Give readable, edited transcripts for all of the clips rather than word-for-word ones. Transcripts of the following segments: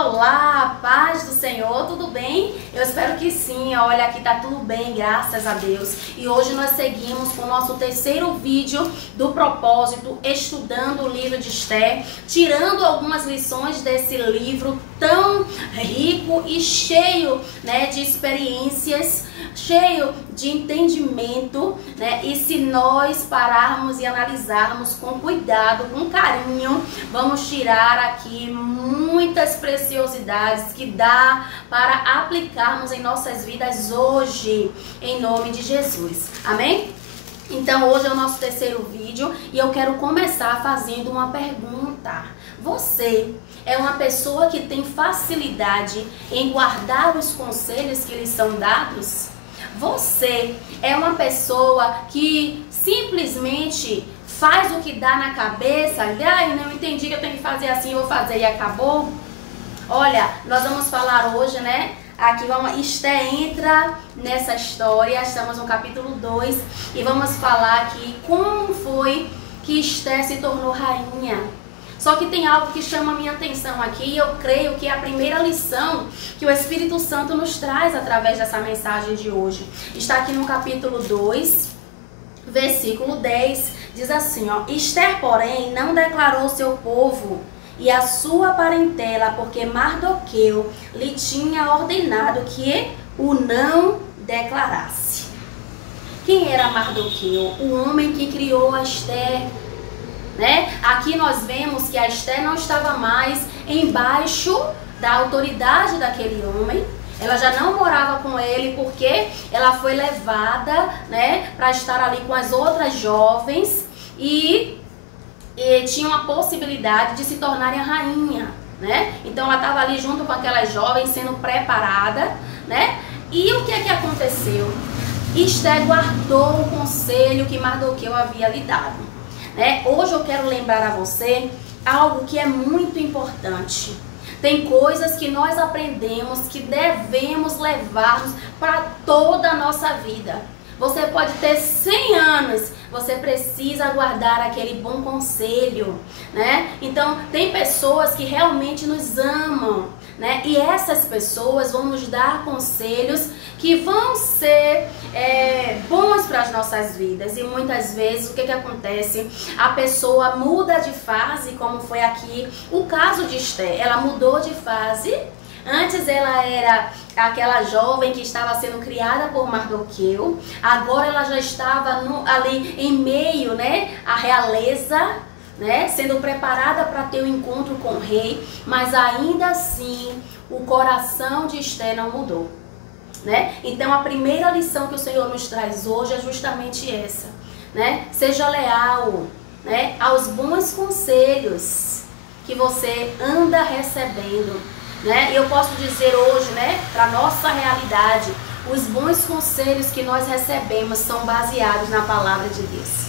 Olá, paz do Senhor, tudo bem? Eu espero que sim, olha, aqui tá tudo bem, graças a Deus. E hoje nós seguimos com o nosso terceiro vídeo do propósito, estudando o livro de Esther, tirando algumas lições desse livro tão rico e cheio, né, de experiências, cheio de entendimento, né? E se nós pararmos e analisarmos com cuidado, com carinho, vamos tirar aqui muitas preciosidades que dá para aplicarmos em nossas vidas hoje, em nome de Jesus. Amém? Então hoje é o nosso terceiro vídeo e eu quero começar fazendo uma pergunta. Você é uma pessoa que tem facilidade em guardar os conselhos que lhes são dados? Você é uma pessoa que simplesmente faz o que dá na cabeça? Ai, não entendi que eu tenho que fazer assim, eu vou fazer e acabou? Olha, nós vamos falar hoje, né? Aqui Esther entra nessa história, estamos no capítulo 2 e vamos falar aqui como foi que Esther se tornou rainha. Só que tem algo que chama a minha atenção aqui e eu creio que é a primeira lição que o Espírito Santo nos traz através dessa mensagem de hoje. Está aqui no capítulo 2, versículo 10, diz assim, ó: Esther, porém, não declarou seu povo e a sua parentela, porque Mardoqueu lhe tinha ordenado que o não declarasse. Quem era Mardoqueu? O homem que criou a Esther, né? Aqui nós vemos que a Esther não estava mais embaixo da autoridade daquele homem. Ela já não morava com ele porque ela foi levada, né, para estar ali com as outras jovens e tinha uma possibilidade de se tornarem a rainha, né? Então ela estava ali junto com aquelas jovens sendo preparada, né? E o que é que aconteceu? Esther guardou o conselho que Mardoqueu havia lhe dado, né? Hoje eu quero lembrar a você algo que é muito importante. Tem coisas que nós aprendemos que devemos levarmos para toda a nossa vida. Você pode ter 100 anos, você precisa guardar aquele bom conselho, né? Então, tem pessoas que realmente nos amam, né? E essas pessoas vão nos dar conselhos que vão ser bons para as nossas vidas. E muitas vezes, o que acontece? A pessoa muda de fase, como foi aqui o caso de Esther. Ela mudou de fase. Antes ela era aquela jovem que estava sendo criada por Mardoqueu. Agora ela já estava ali em meio, né, à realeza, né, sendo preparada para ter o encontro com o rei. Mas ainda assim, o coração de Esther não mudou, né? Então a primeira lição que o Senhor nos traz hoje é justamente essa, né? Seja leal, né, aos bons conselhos que você anda recebendo, né? E eu posso dizer hoje, né, para nossa realidade, os bons conselhos que nós recebemos são baseados na palavra de Deus,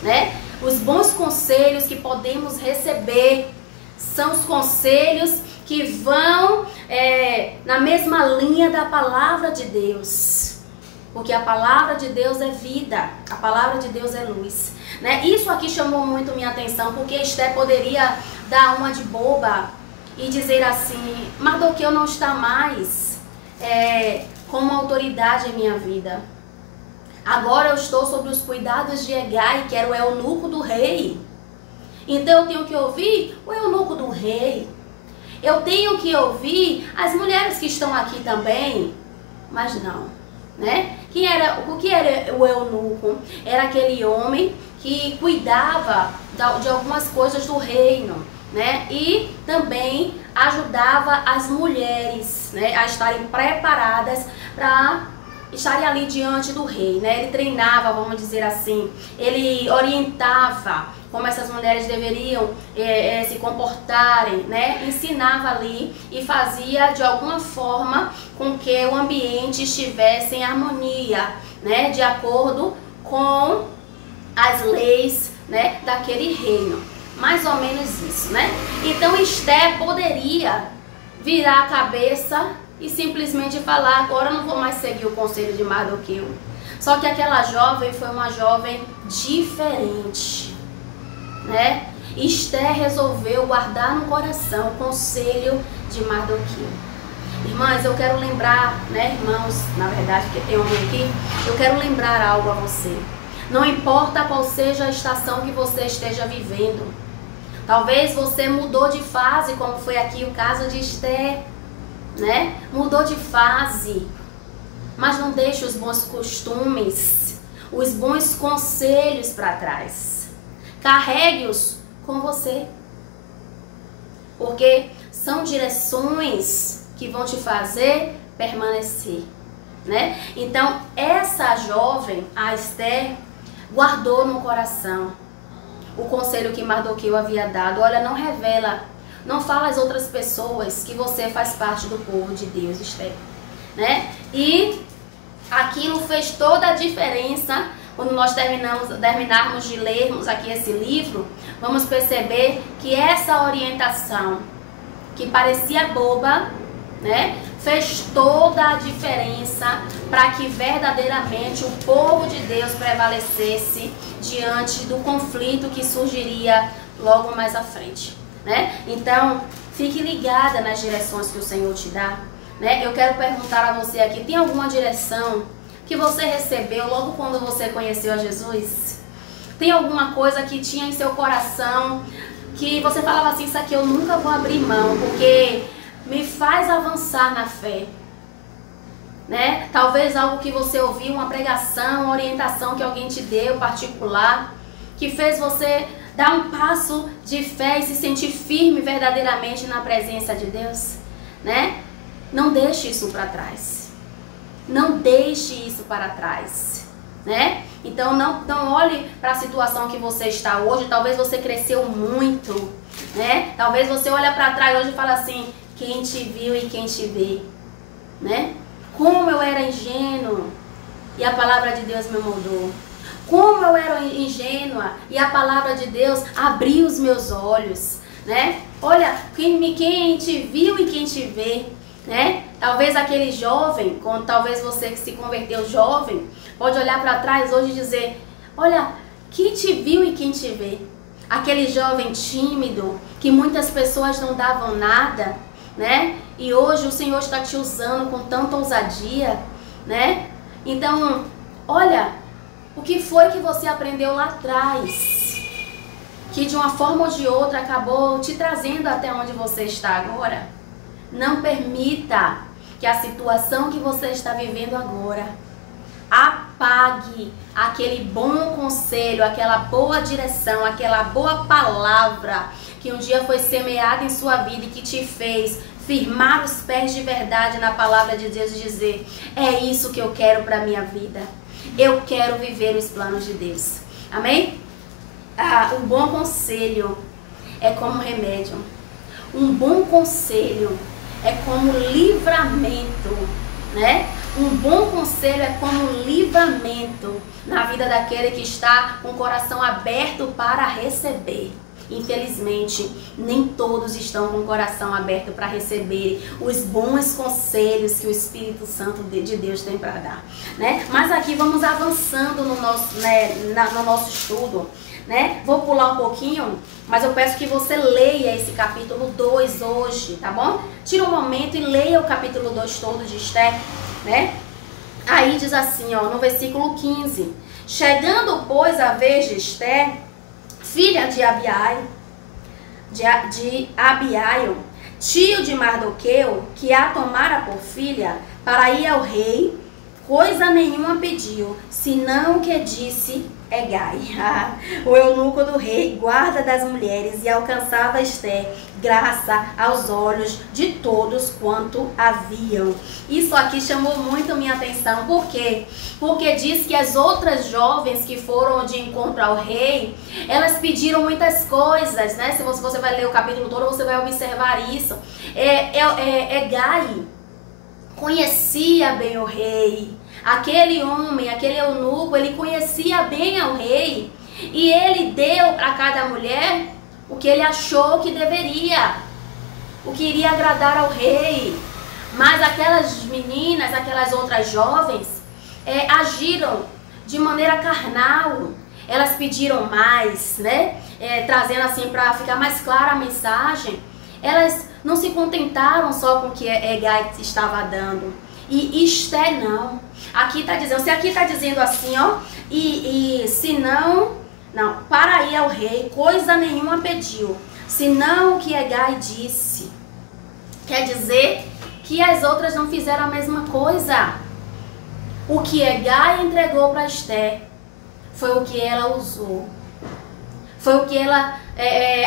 né? Os bons conselhos que podemos receber são os conselhos que vão na mesma linha da palavra de Deus, porque a palavra de Deus é vida, a palavra de Deus é luz, né? Isso aqui chamou muito minha atenção, porque Esther poderia dar uma de boba e dizer assim: Mardoqueu não está mais como autoridade em minha vida. Agora eu estou sob os cuidados de Hegai, que era o eunuco do rei. Então eu tenho que ouvir o eunuco do rei. Eu tenho que ouvir as mulheres que estão aqui também. Mas não, né? O que era o eunuco? Era aquele homem que cuidava de algumas coisas do reino, né? E também ajudava as mulheres, né, a estarem preparadas para estarem ali diante do rei, né? Ele treinava, vamos dizer assim, ele orientava como essas mulheres deveriam se comportarem, né? Ensinava ali e fazia de alguma forma com que o ambiente estivesse em harmonia, né, de acordo com as leis, né, daquele reino. Mais ou menos isso, né? Então Esther poderia virar a cabeça e simplesmente falar: agora eu não vou mais seguir o conselho de Mardoqueu. Só que aquela jovem foi uma jovem diferente, né? Esther resolveu guardar no coração o conselho de Mardoqueu. Irmãs, eu quero lembrar, né, irmãos, na verdade, porque tem alguém aqui, eu quero lembrar algo a você. Não importa qual seja a estação que você esteja vivendo. Talvez você mudou de fase, como foi aqui o caso de Esther, né? Mudou de fase. Mas não deixe os bons costumes, os bons conselhos para trás. Carregue-os com você. Porque são direções que vão te fazer permanecer, né? Então, essa jovem, a Esther, guardou no coração o conselho que Mardoqueu havia dado. Olha, não revela, não fala às outras pessoas que você faz parte do povo de Deus, Esther, né? E aquilo fez toda a diferença. Quando nós terminarmos de lermos aqui esse livro, vamos perceber que essa orientação, que parecia boba, né, fez toda a diferença para que verdadeiramente o povo de Deus prevalecesse diante do conflito que surgiria logo mais à frente, né? Então, fique ligada nas direções que o Senhor te dá, né? Eu quero perguntar a você aqui, tem alguma direção que você recebeu logo quando você conheceu a Jesus? Tem alguma coisa que tinha em seu coração que você falava assim, isso aqui eu nunca vou abrir mão, porque me faz avançar na fé, né? Talvez algo que você ouviu, uma pregação, uma orientação que alguém te deu particular, que fez você dar um passo de fé e se sentir firme verdadeiramente na presença de Deus, né? Não deixe isso para trás. Não deixe isso para trás, né? Então não olhe para a situação que você está hoje. Talvez você cresceu muito, né? Talvez você olhe para trás hoje e fale assim, quem te viu e quem te vê, né? Como eu era ingênuo e a palavra de Deus me moldou. Como eu era ingênua e a palavra de Deus abriu os meus olhos, né? Olha, quem te viu e quem te vê, né? Talvez aquele jovem, talvez você que se converteu jovem, pode olhar para trás hoje e dizer, olha, quem te viu e quem te vê. Aquele jovem tímido, que muitas pessoas não davam nada, né? E hoje o Senhor está te usando com tanta ousadia, né? Então, olha, o que foi que você aprendeu lá atrás, que de uma forma ou de outra acabou te trazendo até onde você está agora? Não permita que a situação que você está vivendo agora apague aquele bom conselho, aquela boa direção, aquela boa palavra que um dia foi semeada em sua vida e que te fez firmar os pés de verdade na palavra de Deus e dizer, é isso que eu quero para minha vida. Eu quero viver os planos de Deus. Amém? Um bom conselho é como remédio. Um bom conselho é como livramento, né? Um bom conselho é como livramento na vida daquele que está com o coração aberto para receber. Infelizmente, nem todos estão com o coração aberto para receber os bons conselhos que o Espírito Santo de Deus tem para dar, né? Mas aqui vamos avançando no nosso, no nosso estudo, né? Vou pular um pouquinho, mas eu peço que você leia esse capítulo 2 hoje, tá bom? Tira um momento e leia o capítulo 2 todo de Esther, né? Aí diz assim, ó, no versículo 15, chegando, pois, a vez de Esther, filha de Abiail, tio de Mardoqueu, que a tomara por filha, para ir ao rei, coisa nenhuma pediu, senão o que disse Hegai, o eunuco do rei, guarda das mulheres, e alcançava Esther graça aos olhos de todos quanto haviam. Isso aqui chamou muito minha atenção. Por quê? Porque diz que as outras jovens que foram de encontro ao rei, elas pediram muitas coisas, né? Se você vai ler o capítulo todo, você vai observar isso. Hegai conhecia bem o rei. Aquele homem, aquele eunuco, ele conhecia bem ao rei. E ele deu para cada mulher o que ele achou que deveria, o que iria agradar ao rei. Mas aquelas meninas, aquelas outras jovens, agiram de maneira carnal. Elas pediram mais, né? Trazendo assim para ficar mais clara a mensagem. Elas não se contentaram só com o que Hegai estava dando. E Esté não. Aqui está dizendo, se aqui está dizendo assim, ó, se não, para ir ao rei, coisa nenhuma pediu, senão o que Hegai disse. Quer dizer que as outras não fizeram a mesma coisa. O que Hegai entregou para Esté foi o que ela usou. Foi o que ela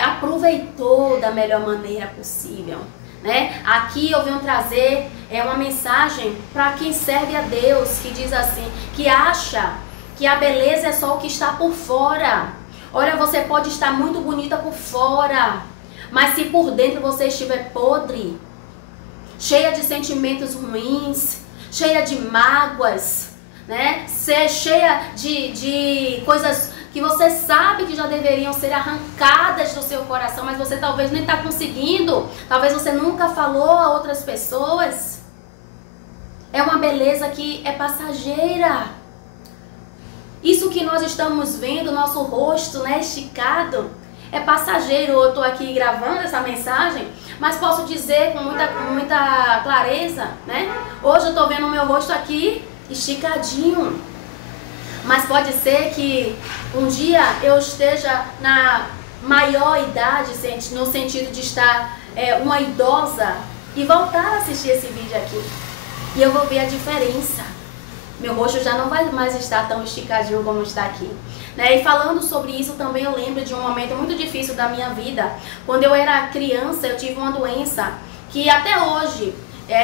aproveitou da melhor maneira possível. Né? Aqui eu venho trazer uma mensagem para quem serve a Deus, que diz assim, que acha que a beleza é só o que está por fora. Olha, você pode estar muito bonita por fora, mas se por dentro você estiver podre, cheia de sentimentos ruins, cheia de mágoas, né? Cheia de coisas que você sabe que já deveriam ser arrancadas do seu coração, mas você talvez nem está conseguindo, talvez você nunca falou a outras pessoas. É uma beleza que é passageira. Isso que nós estamos vendo, nosso rosto, né, esticado, é passageiro. Eu estou aqui gravando essa mensagem, mas posso dizer com muita clareza, né? Hoje eu estou vendo o meu rosto aqui esticadinho. Mas pode ser que um dia eu esteja na maior idade, no sentido de estar uma idosa, e voltar a assistir esse vídeo aqui. E eu vou ver a diferença. Meu rosto já não vai mais estar tão esticadinho como está aqui. Né? E falando sobre isso também, eu lembro de um momento muito difícil da minha vida. Quando eu era criança, eu tive uma doença que até hoje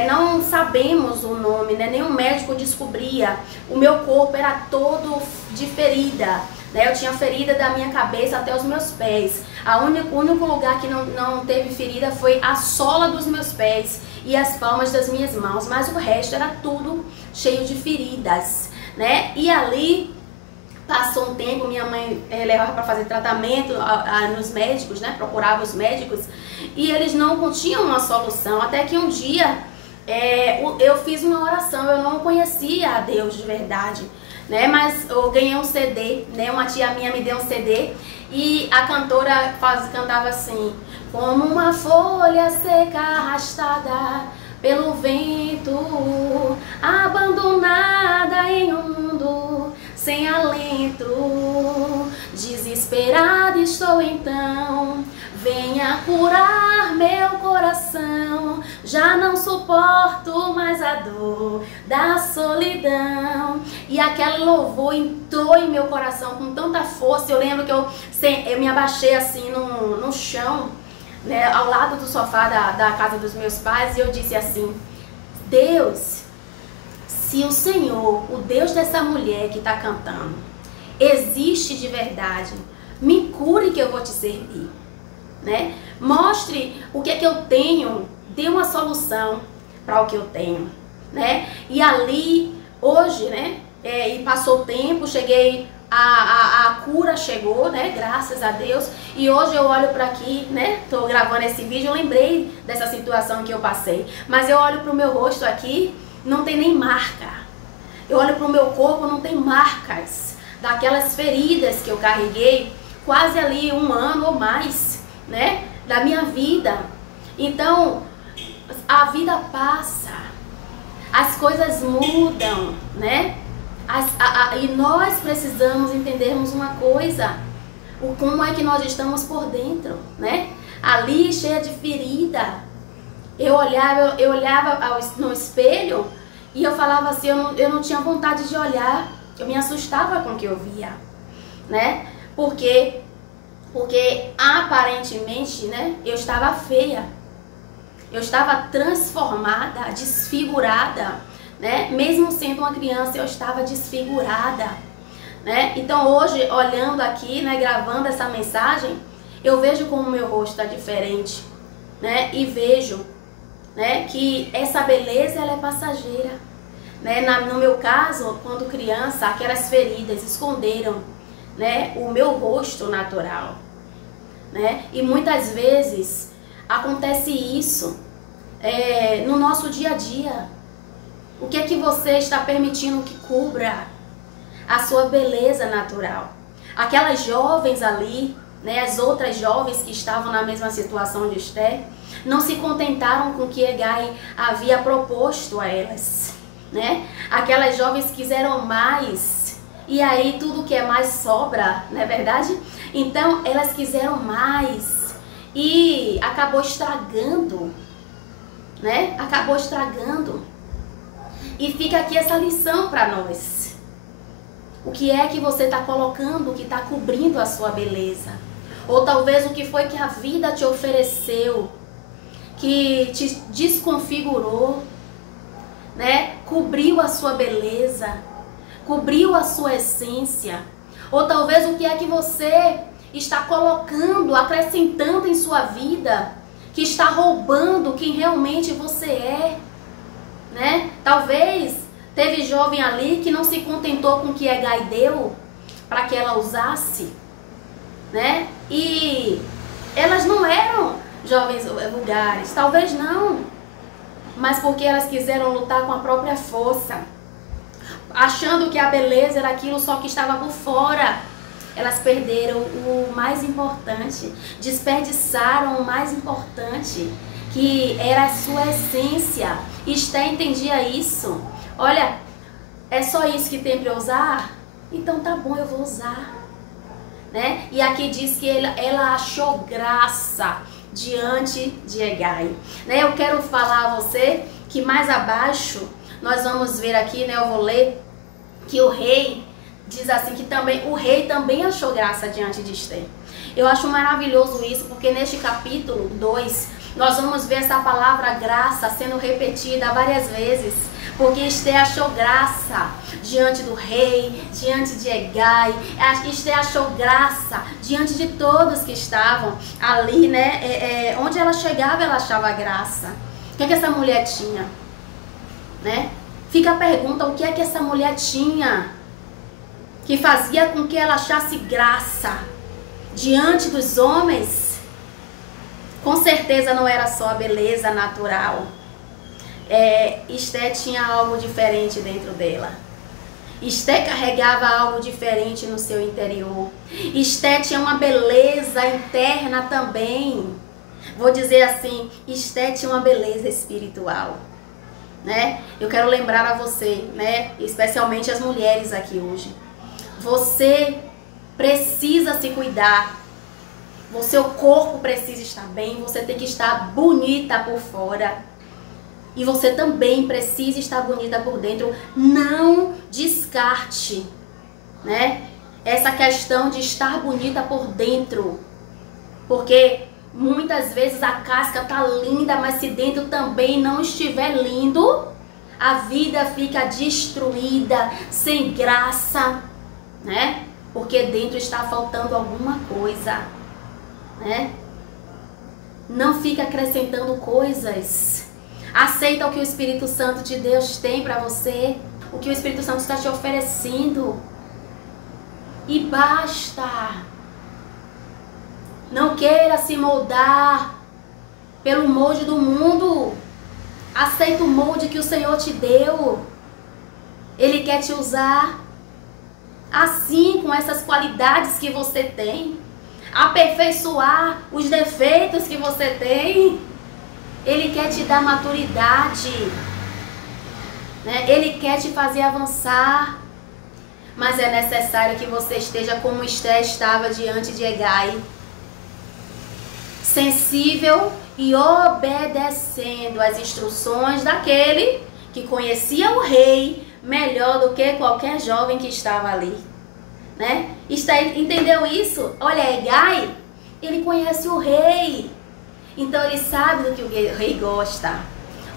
não sabemos o nome, né? Nenhum médico descobria. O meu corpo era todo de ferida, né? Eu tinha ferida da minha cabeça até os meus pés. O único lugar que não teve ferida foi a sola dos meus pés e as palmas das minhas mãos, mas o resto era tudo cheio de feridas, né? E ali passou um tempo, minha mãe levava para fazer tratamento nos médicos, né? Procurava os médicos e eles não tinham uma solução, até que um dia eu fiz uma oração. Eu não conhecia a Deus de verdade, né? Mas eu ganhei um CD, né? Uma tia minha me deu um CD e a cantora cantava assim: como uma folha seca arrastada pelo vento, abandonada em um mundo sem alento, desesperada estou então, venha curar meu coração, já não suporto mais a dor da solidão. E aquele louvor entrou em meu coração com tanta força. Eu lembro que eu me abaixei assim no chão, né, ao lado do sofá da casa dos meus pais, e eu disse assim: Deus, se o Senhor, o Deus dessa mulher que está cantando, existe de verdade, me cure que eu vou te servir, né? Mostre o que é que eu tenho, dê uma solução para o que eu tenho, né? E ali, hoje, né? E passou o tempo, a cura chegou, né? Graças a Deus. E hoje eu olho para aqui, né? Tô gravando esse vídeo, eu lembrei dessa situação que eu passei. Mas eu olho pro meu rosto aqui, não tem nem marca. Eu olho pro meu corpo, não tem marcas daquelas feridas que eu carreguei quase ali 1 ano ou mais, né? Da minha vida. Então, a vida passa, as coisas mudam, né? E nós precisamos entendermos uma coisa: como é que nós estamos por dentro, né? Ali cheia de ferida. Eu olhava no espelho e eu falava assim, eu não tinha vontade de olhar. Eu me assustava com o que eu via, né? Porque aparentemente, né, eu estava feia. Eu estava transformada, desfigurada, né? Mesmo sendo uma criança, eu estava desfigurada, né? Então hoje, olhando aqui, né, gravando essa mensagem, eu vejo como o meu rosto está diferente, né? E vejo, né, que essa beleza ela é passageira, né? No meu caso, quando criança, aquelas feridas esconderam, né, o meu rosto natural, né? E muitas vezes acontece isso no nosso dia a dia. O que é que você está permitindo que cubra a sua beleza natural? Aquelas jovens ali, né, as outras jovens que estavam na mesma situação de Esté, não se contentaram com o que Hegai havia proposto a elas, né? Aquelas jovens quiseram mais, e aí tudo que é mais sobra, não é verdade? Então elas quiseram mais e acabou estragando, né? Acabou estragando. E fica aqui essa lição para nós. O que é que você está colocando, que está cobrindo a sua beleza? Ou talvez o que foi que a vida te ofereceu, que te desconfigurou, né? Cobriu a sua beleza, cobriu a sua essência. Ou talvez o que é que você está colocando, acrescentando em sua vida, que está roubando quem realmente você é, né? Talvez teve jovem ali que não se contentou com o que Hegai deu para que ela usasse, né? E elas não eram jovens vulgares, talvez não, mas porque elas quiseram lutar com a própria força, achando que a beleza era aquilo só que estava por fora. Elas perderam o mais importante, desperdiçaram o mais importante, que era a sua essência. Esté entendia isso. Olha, é só isso que tem para usar? Então tá bom, eu vou usar, né? E aqui diz que ela achou graça diante de Hegai, né? Eu quero falar a você que mais abaixo nós vamos ver aqui, né? Eu vou ler que o rei diz assim, que também o rei também achou graça diante de Esther. Eu acho maravilhoso isso, porque neste capítulo 2 nós vamos ver essa palavra graça sendo repetida várias vezes, porque Esther achou graça diante do rei, diante de Hegai. Esther achou graça diante de todos que estavam ali, né? Onde ela chegava, ela achava graça. O que é que essa mulher tinha, né? Fica a pergunta, o que é que essa mulher tinha que fazia com que ela achasse graça diante dos homens? Com certeza não era só a beleza natural. Esther tinha algo diferente dentro dela. Esther carregava algo diferente no seu interior. Esther tinha uma beleza interna também. Vou dizer assim, Esther tinha uma beleza espiritual, né? Eu quero lembrar a você, né? Especialmente as mulheres aqui hoje. Você precisa se cuidar. O seu corpo precisa estar bem. Você tem que estar bonita por fora. E você também precisa estar bonita por dentro. Não descarte, né? Essa questão de estar bonita por dentro. Porque muitas vezes a casca tá linda, mas se dentro também não estiver lindo, a vida fica destruída, sem graça, né? Porque dentro está faltando alguma coisa, né? Não fica acrescentando coisas. Aceita o que o Espírito Santo de Deus tem para você, o que o Espírito Santo está te oferecendo. E basta. Não queira se moldar pelo molde do mundo. Aceita o molde que o Senhor te deu. Ele quer te usar assim, com essas qualidades que você tem. Aperfeiçoar os defeitos que você tem. Ele quer te dar maturidade, né? Ele quer te fazer avançar. Mas é necessário que você esteja como Esther estava diante de Hegai, sensível e obedecendo às instruções daquele que conhecia o rei melhor do que qualquer jovem que estava ali, né? Esther entendeu isso? Olha, Hegai, ele conhece o rei. Então ele sabe do que o rei gosta.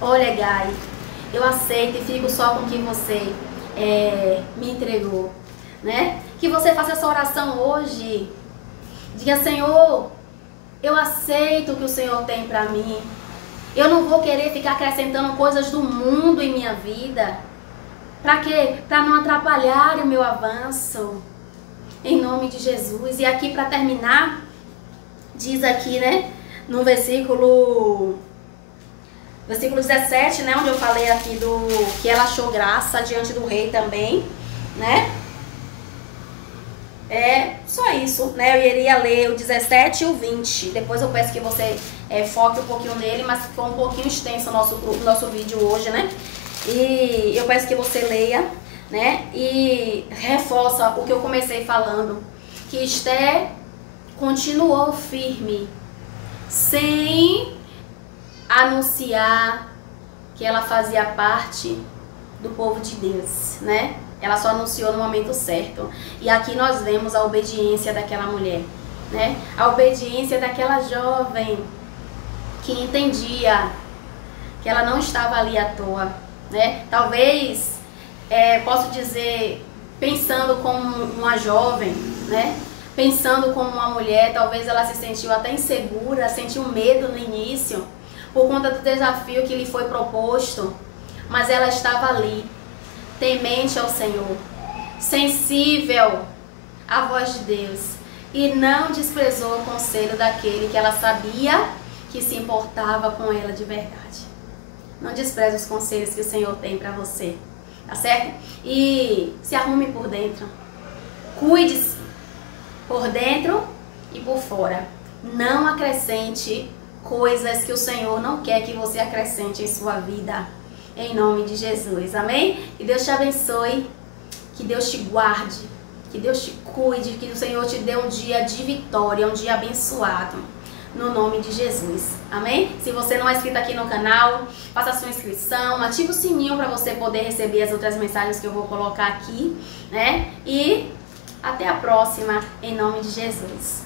Olha, Hegai, eu aceito e fico só com o que você me entregou, né? Que você faça essa oração hoje. Diga, Senhor, eu aceito o que o Senhor tem para mim. Eu não vou querer ficar acrescentando coisas do mundo em minha vida. Para quê? Para não atrapalhar o meu avanço. Em nome de Jesus. E aqui para terminar, diz aqui, né? No versículo 17, né, onde eu falei aqui do que ela achou graça diante do rei também, né? É só isso, né? Eu iria ler o 17 e o 20. Depois eu peço que você foque um pouquinho nele, mas ficou um pouquinho extenso o nosso vídeo hoje, né? E eu peço que você leia, né? E reforça o que eu comecei falando, que Esther continuou firme, sem anunciar que ela fazia parte do povo de Deus, né? Ela só anunciou no momento certo. E aqui nós vemos a obediência daquela mulher, né? A obediência daquela jovem que entendia que ela não estava ali à toa, né? Talvez, posso dizer, pensando como uma jovem, né? Pensando como uma mulher, talvez ela se sentiu até insegura, sentiu medo no início, por conta do desafio que lhe foi proposto, mas ela estava ali, temente ao Senhor, sensível à voz de Deus, e não desprezou o conselho daquele que ela sabia que se importava com ela de verdade. Não despreze os conselhos que o Senhor tem para você, tá certo? E se arrume por dentro, cuide-se por dentro e por fora. Não acrescente coisas que o Senhor não quer que você acrescente em sua vida. Em nome de Jesus, amém? Que Deus te abençoe, que Deus te guarde, que Deus te cuide, que o Senhor te dê um dia de vitória, um dia abençoado, no nome de Jesus, amém? Se você não é inscrito aqui no canal, faça a sua inscrição, ative o sininho para você poder receber as outras mensagens que eu vou colocar aqui, né? E até a próxima, em nome de Jesus.